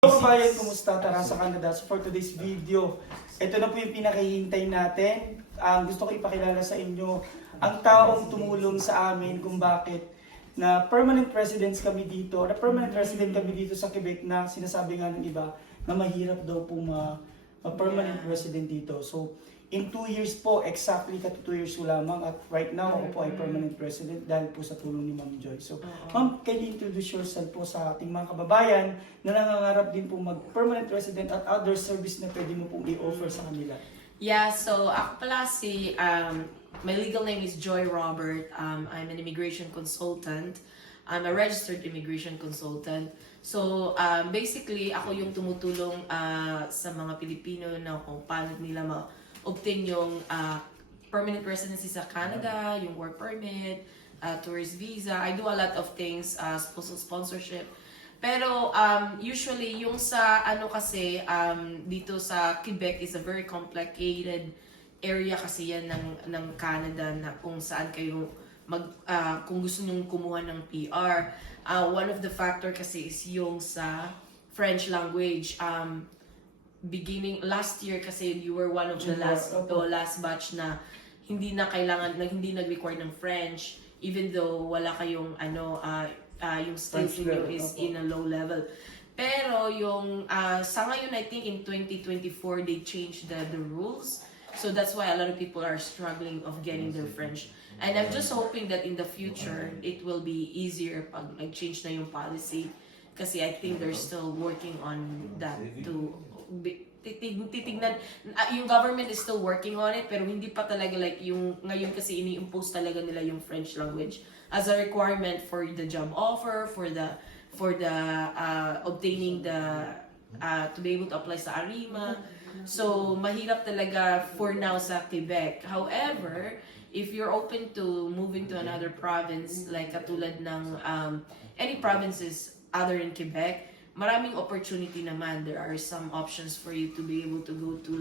Hello kabayan, kumusta? Tara sa Canada. So for today's video, ito na po yung pinakahihintay natin. Gusto ko ipakilala sa inyo ang taong tumulong sa amin kung bakit na permanent residents kami dito, na permanent resident kami dito sa Quebec na sinasabi nga ng iba na mahirap daw po ma-permanent resident dito. So in 2 years po, exactly 2 years ko lamang at right now ako po ay permanent resident dahil po sa tulong ni Ma'am Joy. So Ma'am, can you introduce yourself po sa ating mga kababayan na nangangarap din po mag-permanent resident at other service na pwede mo pong i-offer sa kanila? Yeah, so ako pala my legal name is Joy Robert. I'm an immigration consultant. I'm a registered immigration consultant. So basically, ako yung tumutulong sa mga Pilipino na kung paano nila ma-obtain yung permanent residency sa Canada, yung work permit, tourist visa. I do a lot of things, sponsorship. Pero usually yung sa kasi dito sa Quebec is a very complicated area kasi yan ng Canada na kung saan kayo kung gusto niyo kumuha ng PR. One of the factor kasi is yung sa French language. Beginning last year kasi you were one of the last batch na hindi na kailangan hindi nag-require ng French even though wala kayong yung skills niyo is in a low level. Pero yung sa ngayon I think in 2024 they changed the rules. So that's why a lot of people are struggling of getting their French. And I'm just hoping that in the future it will be easier pag nag-change na yung policy kasi I think they're still working on that to titignan yung government is still working on it pero hindi pa talaga like yung ngayon kasi ini-impose talaga nila yung French language as a requirement for the job offer for the obtaining the to be able to apply sa ARIMA. So mahirap talaga for now sa Quebec. However, if you're open to moving to another province like katulad ng any provinces other than Quebec, maraming opportunity naman. There are some options for you to be able to go to